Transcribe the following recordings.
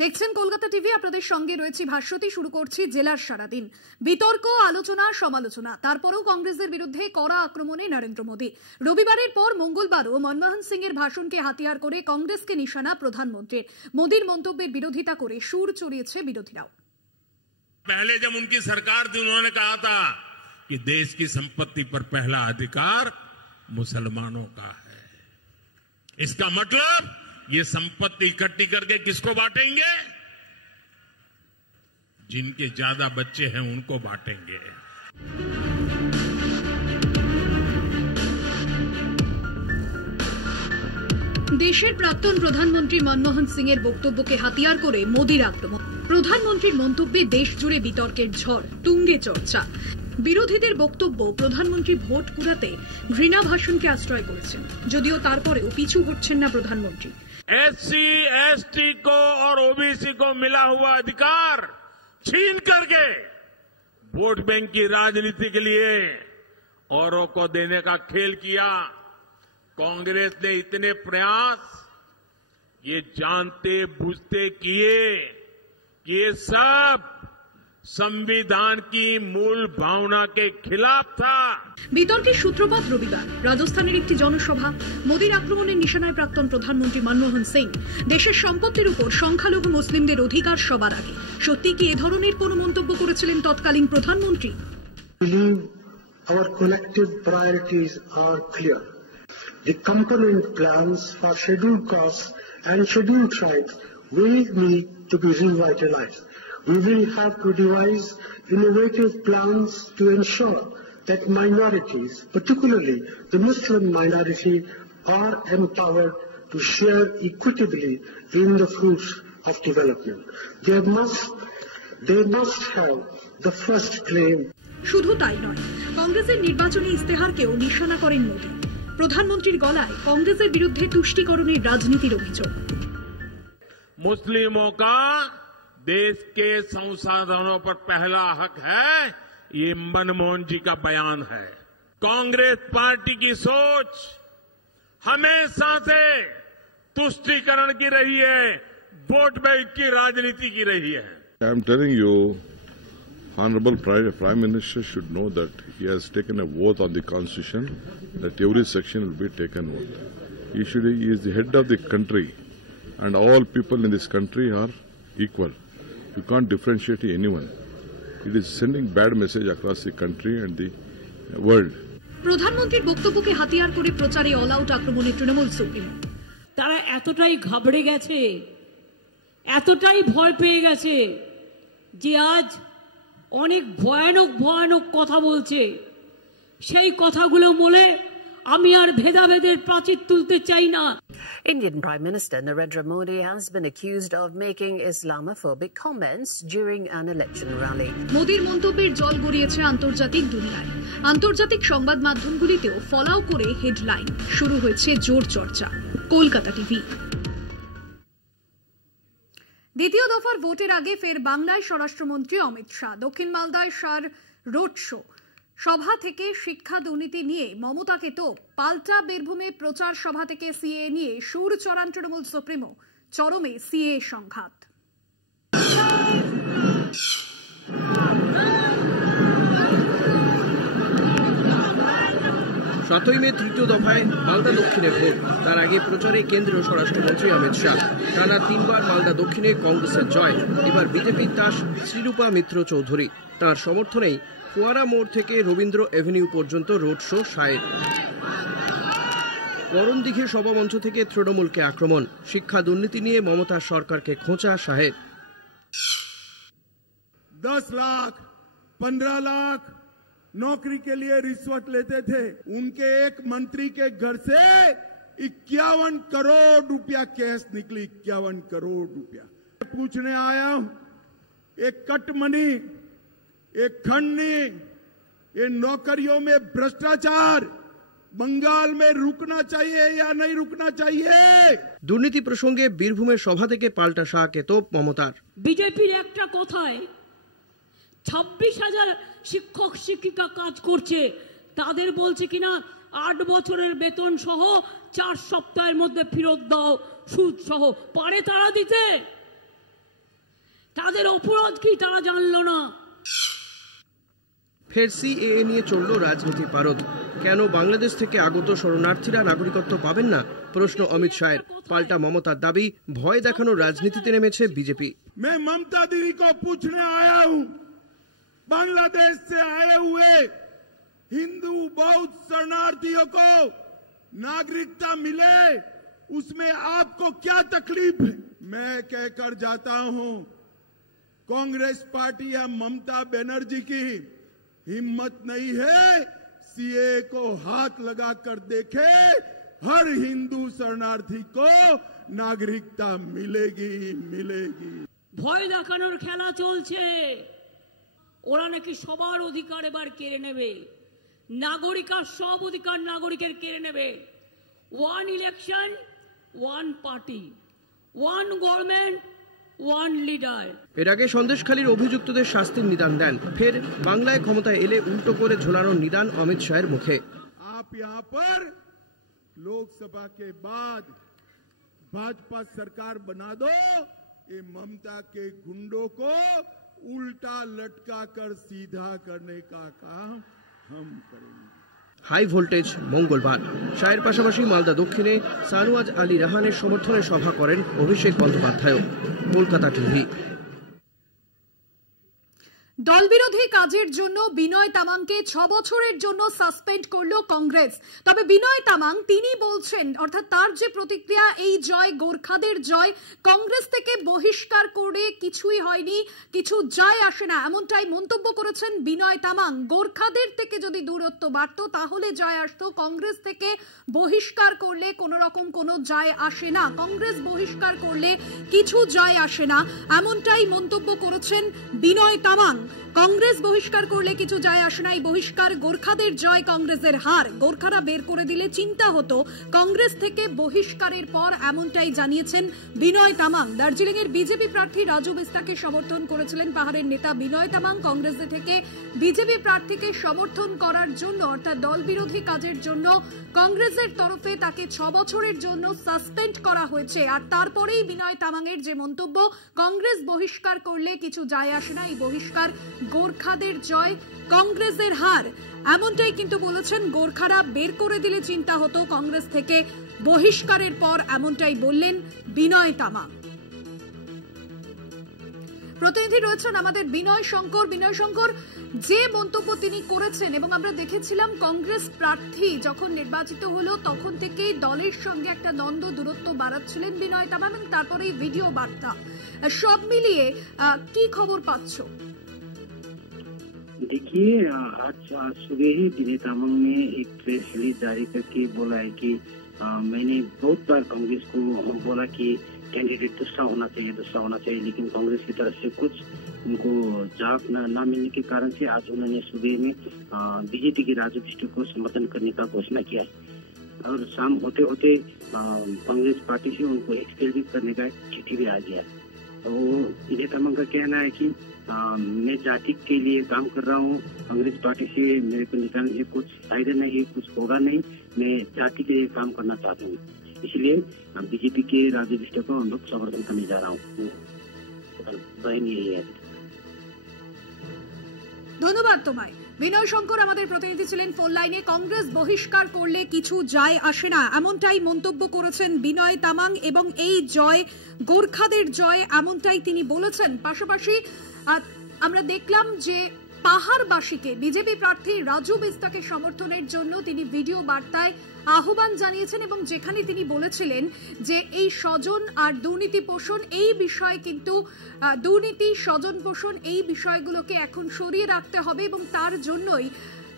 দেখছেন কলকাতা টিভি, আপনাদের সঙ্গে রয়েছি ভাস্বতী। শুরু করছি জেলার সারাদিন। বিতর্ক, আলোচনা, সমালোচনা, তারপরেও কংগ্রেসের বিরুদ্ধে কড়া আক্রমণে নরেন্দ্র মোদী। রবিবারের পর মঙ্গলবারও মনমোহন সিং এর ভাষণকে হাতিয়ার করে কংগ্রেসকে নিশানা প্রধানমন্ত্রীর। মোদীর মন্তব্যের বিরোধিতা করে সুর চড়িয়েছে বিরোধীরাও। पहले जब उनकी सरकार थी उन्होंने कहा था कि देश की संपत्ति पर पहला अधिकार मुसलमानों का है। इसका मतलब ये संपत्ति इकट्ठी करके किसको बांटेंगे? जिनके ज्यादा बच्चे हैं उनको बांटेंगे। দেশের প্রাক্তন প্রধানমন্ত্রী মনমোহন সিং এর বক্তব্যকে হাতিয়ার করে মোদীর আক্রমণ। প্রধানমন্ত্রীর মন্তব্যে দেশ জুড়ে বিতর্কের ঝড়, তুঙ্গে চর্চা। বিরোধীদের বক্তব্য, প্রধানমন্ত্রী ভোট কুড়াতে ঘৃণা ভাষণকে আশ্রয় করেছেন, যদিও তারপরেও পিছু হটছেন না প্রধানমন্ত্রী। एससी एसटी को और ओबीसी को मिला हुआ अधिकार छीन करके वोट बैंक की राजनीति के लिए औरों को देने का खेल किया। कांग्रेस ने इतने प्रयास ये जानते बूझते किए कि ये सब संविधान की मूल भावना के खिलाफ था। বিতর্কের সূত্রপাত রবিবার রাজস্থানের একটি জনসভা। মোদীর আক্রমণের নিশানায় প্রাক্তন প্রধানমন্ত্রী মনমোহন সিং। দেশের সম্পত্তির উপর সংখ্যালঘু মুসলিমদের অধিকার সবার আগে। সত্যি কি এ ধরনের কোনো মন্তব্য করেছিলেন তৎকালীন প্রধানমন্ত্রী? Our collective priorities are clear. The component plans for scheduled castes and scheduled tribes will need to be revitalized. We will have to devise innovative plans to ensure that minorities, particularly the Muslim minority, are empowered to share equitably in the fruits of development. They must have the first claim. শুধু তাই নয়, কংগ্রেসের নির্বাচনী ইস্তেহারকেও নিশানা করেন মোদী। প্রধানমন্ত্রীর গলায় কংগ্রেসের বিরুদ্ধে তুষ্টিকরণের রাজনীতির অভিযোগ। मुस्लिमों का देश के संसाधनों पर पहला हक है, ये मनमोहन जी का बयान है। कांग्रेस पार्टी की सोच हमेशा से तुष्टीकरण की रही है, वोट बैंक की राजनीति की रही है। I am telling you, Honorable Prime Minister should know that he has taken a oath on the Constitution that every section will be taken oath. He is the head of the country, and all people in this country are equal. You can't differentiate anyone. It is sending bad message across the country and the world. প্রধানমন্ত্রীর বক্তব্যকে হাতিয়ার করে প্রচারে all out আক্রমণে Trinamool supremo. তারা এতটাই ঘাবড়ে গেছে, এতটাই ভয় পেয়ে গেছে যে আজ অনেক ভয়ানক ভয়ানক কথা বলছে। সেই কথাগুলো বলে আমি আর ভেদাভেদের প্রাচীর তুলতে চাই না। Indian Prime Minister Narendra Modi has been accused of making Islamophobic comments during an election rally. মোদীর মন্তব্যের জল গড়িয়েছে আন্তর্জাতিক দুনিয়ায়। আন্তর্জাতিক সংবাদ মাধ্যমগুলিতেও ফলাও করে হেডলাইন। শুরু হয়েছে জোর চর্চা। কলকাতা টিভি। দ্বিতীয় দফার ভোটের আগে ফের বাংলায় স্বরাষ্ট্রমন্ত্রী অমিত শাহ। দক্ষিণ মালদায় সার রোড শো। সভা থেকে শিক্ষা দুর্নীতি নিয়ে মমতাকে তো পাল্টা বীরভূমে প্রচার সভা থেকে সিএ নিয়ে সুর চড়ান তৃণমূল সুপ্রিমো। চরমে সিএ সংঘাত। 7ই মে তৃতীয় দফায় মালদা দক্ষিণে ভোট। তার আগে প্রচারে কেন্দ্রীয় স্বরাষ্ট্রমন্ত্রী অমিত শাহ। টানা 3বার মালদা দক্ষিণে কংগ্রেসের জয়। এবার বিজেপির তাস শ্রীরূপা মিত্র চৌধুরী। তার সমর্থনেই ফোয়ারা মোড় থেকে রবীন্দ্র এভিনিউ পর্যন্ত রোড শো শাহের। করণদিঘি সভামঞ্চ থেকে তৃণমূলকে আক্রমণ। শিক্ষা দুর্নীতি নিয়ে মমতার সরকারকে খোঁচা শাহের। 10 लाख 15 लाख नौकरी के लिए रिश्वत लेते थे। उनके एक मंत्री के घर से 51 करोड़ रुपया कैश निकली। 51 करोड़ रुपया पूछने आया हूं, एक कट मनी, एक खंडनी, ये नौकरियों में भ्रष्टाचार बंगाल में रुकना चाहिए या नहीं रुकना चाहिए? দুর্নীতি প্রসঙ্গে বীরভূমের সভা থেকে পাল্টা শাহকে তোপ মমতার। বিজেপির একটা কথায় 26,000 শিক্ষক শিক্ষিকা কাজ করছে, তাদের বলছে কিনা 8 বছরের বেতন সহ 4 সপ্তাহের মধ্যে ফেরত দাও, সুদ সহ। পারে তারা দিতে? তাদের অপরাধ কি তারা জানলো না। ফের সিএএ নিয়ে চলল রাজনীতি পারদ। কেন বাংলাদেশ থেকে আগত শরণার্থীরা নাগরিকত্ব পাবেন না, প্রশ্ন অমিত শাহের। পাল্টা মমতার দাবি, ভয় দেখানোর রাজনীতিতে নেমেছে বিজেপি। मैं ममता दीदी को पूछने आया हूं, बांग्लादेश से आए हुए हिंदू बौद्ध शरणार्थियों को नागरिकता मिले, उसमें आपको क्या तकलीफ है? मैं कहकर जाता हूं, कांग्रेस पार्टी या ममता बनर्जी की हिम्मत नहीं है सीए को हाथ लगाकर देखे, हर हिंदू शरणार्थी को नागरिकता मिलेगी मिलेगी। ভয় দেখানোর খেলা চলছে। ওরা নাকি সবার অধিকার এবার কেড়ে নেবে, নাগরিকার সব অধিকার নাগরিকের কেড়ে নেবে। One election, one party, one government, one leader. এর আগে সন্দেশখালীর অভিযুক্তদের শাস্তির নিদান দেন, ফের বাংলায় ক্ষমতায় এলে উল্টো করে ঝোলানোর নিদান অমিত শাহের মুখে। आप यहाँ पर लोकसभा के बाद भाजपा सरकार बना दो, ये ममता के गुंडों को उल्टा लटका कर सीधा करने का काम हम करेंगे। হাই ভোল্টেজ মঙ্গলবার। শাহের পাশাপাশি মালদা দক্ষিণে সানওয়াজ আলী রাহানের সমর্থনে সভা করেন অভিষেক বন্দ্যোপাধ্যায়। কলকাতা টিভি। দলবিরোধী কাজের জন্য বিনয় তামাংকে 6 বছরের জন্য সাসপেন্ড করল কংগ্রেস। তবে বিনয় তামাং তিনি বলছেন, অর্থাৎ তার যে প্রতিক্রিয়া, এই জয় গোর্খাদের জয়, কংগ্রেস থেকে বহিষ্কার করে কিছুই হয়নি, কিছু যায় আসে না, এমনটাই মন্তব্য করেছেন বিনয় তামাং। গোর্খাদের থেকে যদি দূরত্ব বাড়ত তাহলে জয় আসতো, কংগ্রেস থেকে বহিষ্কার করলে কোনো রকম কোনো যায় আসে না, কংগ্রেস বহিষ্কার করলে কিছু যায় আসে না, এমনটাই মন্তব্য করেছেন বিনয় তামাং। কংগ্রেস বহিষ্কার করলে কিছু যায় আসে না, এই বহিষ্কার গোর্খাদের জয়, কংগ্রেসের হার। গোর্খারা বের করে দিলে চিন্তা হতো, কংগ্রেস থেকে বহিষ্কারের পর এমনটাই জানিয়েছেন বিনয় তামাং। দার্জিলিং এর বিজেপি প্রার্থী রাজু বিস্তাকে সমর্থন করেছিলেন পাহাড়ের নেতা বিনয় তামাং। কংগ্রেস থেকে বিজেপি প্রার্থীকে সমর্থন করার জন্য, অর্থাৎ দল বিরোধী কাজের জন্য কংগ্রেসের তরফে তাকে 6 বছরের জন্য সাসপেন্ড করা হয়েছে। আর তারপরেই বিনয় তামাংয়ের যে মন্তব্য, কংগ্রেস বহিষ্কার করলে কিছু যায় আসে না, এই বহিষ্কার গোর্খাদের জয়, কংগ্রেসের হার, এমনটাই কিন্তু বলেছেন। গোর্খারা বের করে দিলে চিন্তা হতো, কংগ্রেস থেকে বহিষ্কারের পর এমনটাই বললেন বিনয় তামাং। প্রতিনিধি রয়েছেন আমাদের বিনয় শঙ্কর। বিনয় শঙ্কর, যে মন্তব্য তিনি করেছেন, এবং আমরা দেখেছিলাম কংগ্রেস প্রার্থী যখন নির্বাচিত হলো তখন থেকেই দলের সঙ্গে একটা দ্বন্দ্ব দূরত্ব বাড়াচ্ছিলেন বিনয় তামাং, এবং তারপরে এই ভিডিও বার্তা, সব মিলিয়ে কি খবর পাচ্ছ? देखिए, आज सुबह ही विनय तामांग ने एक प्रेस रिलीज जारी करके बोला है कि मैंने बहुत बार कांग्रेस को बोला कि कैंडिडेट दूसरा होना चाहिए, लेकिन कांग्रेस की तरफ से कुछ उनको जवाब न मिलने के कारण से आज उन्होंने सुबह में बीजेपी के राजू बिष्ट को समर्थन करने का घोषणा किया है। और शाम होते होते कांग्रेस पार्टी से उनको एक्सपेल भी करने का चिट्ठी भी आ गया है। तो विनय तामांग का कहना है कि मैं जाति के लिए काम कर रहा हूँ, कांग्रेस पार्टी से मेरे को निकालने से कुछ फायदा नहीं, कुछ होगा नहीं, मैं जाति के लिए काम करना चाहता हूँ, इसलिए बीजेपी के राजू बिष्ट को हम लोग समर्थन करने जा रहा हूँ। बहन यही है। ধন্যবাদ তোমায় বিনয় শঙ্কর, আমাদের প্রতিনিধি ছিলেন ফোন লাইনে। কংগ্রেস বহিষ্কার করলে কিছু যায় আসে না, এমনটাই মন্তব্য করেছেন বিনয় তামাং, এবং এই জয় গোর্খাদের জয়, এমনটাই তিনি বলেছেন। পাশাপাশি আমরা দেখলাম যে পাহাড়বাসীকে, বিজেপি প্রার্থী রাজু বিস্তাকে সমর্থনের জন্য তিনি ভিডিও বার্তায় আহ্বান জানিয়েছেন, এবং যেখানে তিনি বলেছিলেন যে এই স্বজন আর দুর্নীতি পোষণ, এই বিষয় কিন্তু দুর্নীতি, স্বজন পোষণ, এই বিষয়গুলোকে এখন সরিয়ে রাখতে হবে, এবং তার জন্যই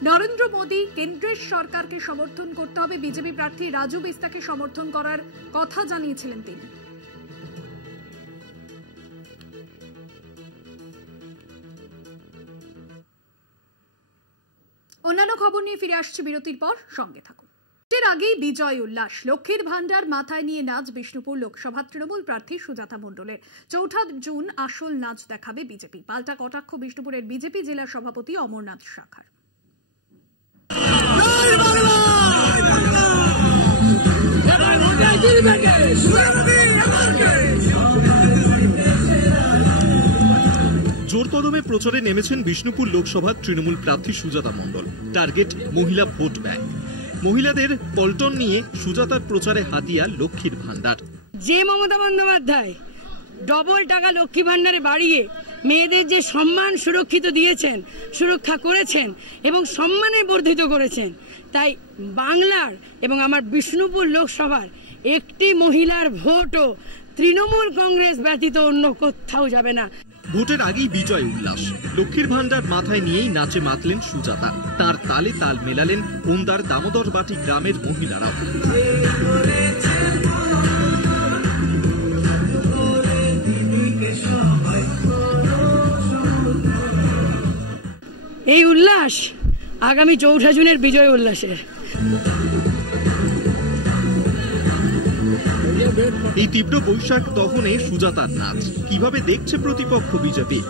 নরেন্দ্র মোদী, কেন্দ্রের সরকারকে সমর্থন করতে হবে, বিজেপি প্রার্থী রাজু বিস্তাকে সমর্থন করার কথা জানিয়েছিলেন তিনি। অন্যান্য খবর নিয়ে ফিরে আসছে বিরতির পর, সঙ্গে থাকুন। এর আগেই বিজয় উল্লাস, লক্ষ্মীর ভান্ডার মাথায় নিয়ে নাচ বিষ্ণুপুর লোকসভা তৃণমূল প্রার্থী সুজাতা মণ্ডলের। 4 জুন আসল নাচ দেখাবে বিজেপি। পাল্টা কটাক্ষ বিষ্ণুপুরের বিজেপি জেলা সভাপতি অমরনাথ শাখার। কদমে প্রচারে নেমেছেন বিষ্ণুপুর লোকসভার তৃণমূল প্রার্থী সুজাতা মণ্ডল। টার্গেট মহিলা ভোট ব্যাংক। মহিলাদের পল্টন নিয়ে সুজাতার প্রচারে হাতিয়ার লক্ষ্মীর ভান্ডার। যে মমতা বন্দ্যোপাধ্যায় ডবল টাকা লক্ষ্মী ভান্ডারে বাড়িয়ে মেয়েদের যে সম্মান সুরক্ষিত দিয়েছেন, সুরক্ষা করেছেন এবং সম্মানে বর্ধিত করেছেন, তাই বাংলার এবং আমার বিষ্ণুপুর লোকসভার একটি মহিলার ভোটও তৃণমূল কংগ্রেস ব্যতীত অন্য কোথাও যাবে না। ভোটের আগেই বিজয় উল্লাস। লক্ষ্মীর ভান্ডার মাথায় নিয়েই নাচে মাতলেন সুজাতা। তার তালে তাল মেলালেন ওন্দার দামোদরবাটি গ্রামের মহিলারাও। এই উল্লাস আগামী ৪ঠা জুনের বিজয় উল্লাসের। এই তীব্র বৈশাখ দহনে সুজাতার নাচ কিভাবে দেখছে প্রতিপক্ষ বিজেপি?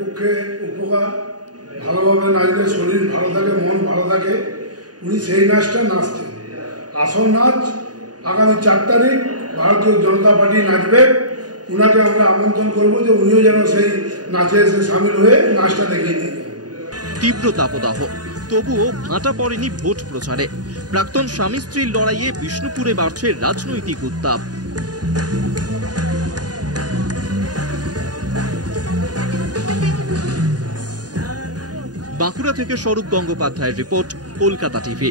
পক্ষে উপকার, ভালোভাবে নাচলে শরীর ভালো থাকে, মন ভালো থাকে। উনি সেই নাচটা নাচছেন। আসল নাচ আগামী ৪ তারিখ ভারতীয় জনতা পার্টি নাচবে। উনাকে আমরা আমন্ত্রণ করবো যে উনিও যেন সেই নাচে এসে সামিল হয়ে নাচটা দেখিয়ে দিন। তীব্র তাপদাহ, তবুও ভাটা পড়েনি ভোট প্রচারে। প্রাক্তন স্বামী স্ত্রীর লড়াইয়ে বিষ্ণুপুরে বাড়ছে রাজনৈতিক উত্তাপ। বাঁকুড়া থেকে স্বরূপ গঙ্গোপাধ্যায়ের রিপোর্ট, কলকাতা টিভি।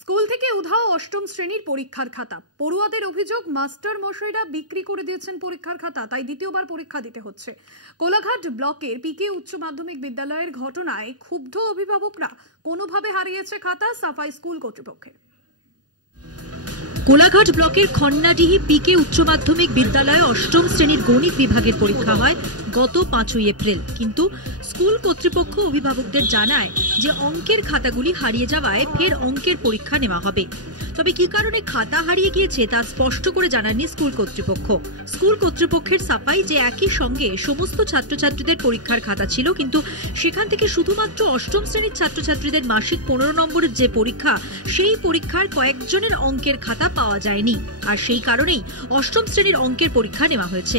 স্কুল থেকে উধাও অষ্টম শ্রেণীর পরীক্ষার খাতা। পড়ুয়াদের অভিযোগ, মাস্টার মশাইরা বিক্রি করে দিয়েছেন পরীক্ষার খাতা, তাই দ্বিতীয়বার পরীক্ষা দিতে হচ্ছে। কোলাঘাট ব্লকের পিকে উচ্চ মাধ্যমিক বিদ্যালয়ের ঘটনায় ক্ষুব্ধ অভিভাবকরা। কোনোভাবে হারিয়েছে খাতা সাফাই স্কুল কর্তৃপক্ষের। কোলাঘাট ব্লকের খন্নাডিহি পিকে উচ্চ মাধ্যমিক বিদ্যালয়ে অষ্টম শ্রেণীর গণিত বিভাগের পরীক্ষা হয় গত 5ই এপ্রিল। কিন্তু স্কুল কর্তৃপক্ষ অভিভাবকদের জানায় যে অঙ্কের খাতাগুলি হারিয়ে যাওয়ায় ফের অঙ্কের পরীক্ষা নেওয়া হবে। তবে কি কারণে খাতা হারিয়ে গিয়েছে তা স্পষ্ট করে জানাননি স্কুল কর্তৃপক্ষ। স্কুল কর্তৃপক্ষের সাফাই যে একই সঙ্গে সমস্ত ছাত্রছাত্রীদের পরীক্ষার খাতা ছিল, কিন্তু সেখান থেকে শুধুমাত্র অষ্টম শ্রেণীর ছাত্রছাত্রীদের মাসিক 15 নম্বরের যে পরীক্ষা, সেই পরীক্ষার কয়েকজনের অঙ্কের খাতা পাওয়া যায়নি। আর সেই কারণেই অষ্টম শ্রেণীর অঙ্কের পরীক্ষা নেওয়া হয়েছে।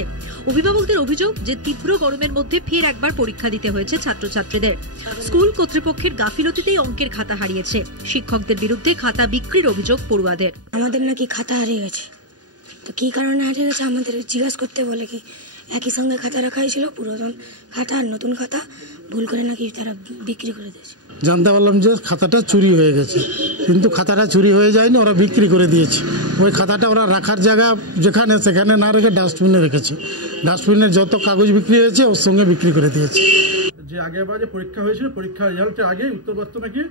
অভিভাবকদের অভিযোগ যে তীব্র গরমের মধ্যে ফের একবার পরীক্ষা দিতে হয়েছে ছাত্রছাত্রীদের। স্কুল কর্তৃপক্ষের গাফিলতিতেই অঙ্কের খাতা হারিয়েছে। শিক্ষকদের বিরুদ্ধে খাতা বিক্রির অভিযোগ পড়ুয়াদের। আমাদের নাকি খাতা হারিয়ে গেছে, তো কি কারণে হারিয়ে গেছে আমাদের জিজ্ঞাসা করতে বলে কি একই সঙ্গে খাতা রাখা হয়েছিল, পুরাতন খাতা আর নতুন খাতা ভুল করে নাকি তারা বিক্রি করে দিয়েছে। জানতে পারলাম যে খাতাটা চুরি হয়ে গেছে, কিন্তু খাতাটা চুরি হয়ে যায়নি, ওরা বিক্রি করে দিয়েছে। ওই খাতাটা ওরা রাখার জায়গা যেখানে সেখানে না রেখে ডাস্টবিনে রেখেছে। ডাস্টবিনের যত কাগজ বিক্রি হয়েছে ওর সঙ্গে বিক্রি করে দিয়েছে। যে আগেরবার যে পরীক্ষা হয়েছিল, পরীক্ষার রেজাল্টের আগে উত্তরপত্র নাকি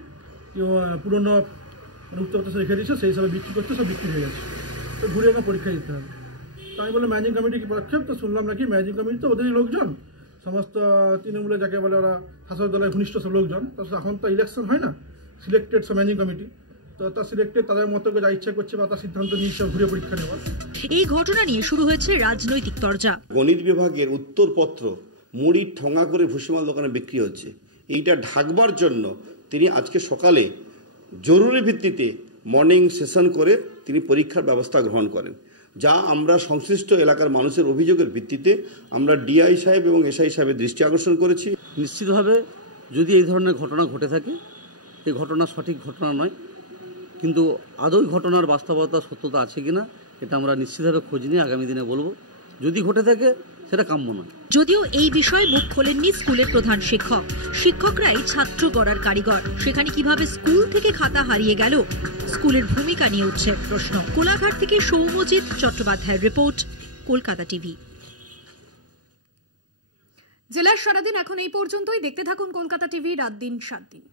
পুরনো উত্তরপত্র রেখে দিয়েছে, সেই হিসাবে বিক্রি করতে সব বিক্রি হয়ে গেছে। তো ঘুরে আমাকে পরীক্ষা দিতে হবে। তো আমি বললাম ম্যানেজিং কমিটি কি পদক্ষেপ? তো শুনলাম নাকি ম্যানেজিং কমিটি তো ওদেরই লোকজন, সমস্ত তৃণমূলে যাকে বলে ওরা শাসক দলের ঘনিষ্ঠ সব লোকজন। তো এখন তো ইলেকশন হয় না, সিলেক্টেড সব ম্যানেজিং কমিটি, তো তা সিলেক্টেড তাদের মতো করে যা ইচ্ছা করছে বা তার সিদ্ধান্ত নিয়ে সব ঘুরে পরীক্ষা নেওয়া। এই ঘটনা নিয়ে শুরু হয়েছে রাজনৈতিক তরজা। গণিত বিভাগের উত্তরপত্র মুড়ি ঠোঙা করে ভুসিমাল দোকানে বিক্রি হচ্ছে। এইটা ঢাকবার জন্য তিনি আজকে সকালে জরুরি ভিত্তিতে মর্নিং সেশন করে তিনি পরীক্ষার ব্যবস্থা গ্রহণ করেন, যা আমরা সংশ্লিষ্ট এলাকার মানুষের অভিযোগের ভিত্তিতে আমরা ডিআই সাহেব এবং এসআই সাহেবের দৃষ্টি আকর্ষণ করেছি। নিশ্চিতভাবে যদি এই ধরনের ঘটনা ঘটে থাকে, এই ঘটনা সঠিক ঘটনা নয়, কিন্তু আদৌ ঘটনার বাস্তবতা সত্যতা আছে কিনা এটা আমরা নিশ্চিতভাবে খোঁজ নিয়ে আগামী দিনে বলবো। যদি ঘটে থাকে সেটা কাম্য নয়। যদিও এই বিষয়ে মুখ খোলেননি স্কুলের প্রধান শিক্ষক। শিক্ষকরাই ছাত্র গড়ার কারিগর, সেখানে কিভাবে স্কুল থেকে খাতা হারিয়ে গেল, স্কুলের ভূমিকা নিয়ে উঠছে প্রশ্ন। কোলাঘাট থেকে সৌম্যজিৎ চট্টোপাধ্যায়ের রিপোর্ট, কলকাতা টিভি। জেলার সারাদিন এখন এই পর্যন্তই। দেখতে থাকুন কলকাতা টিভি, রাত দিন 7 দিন।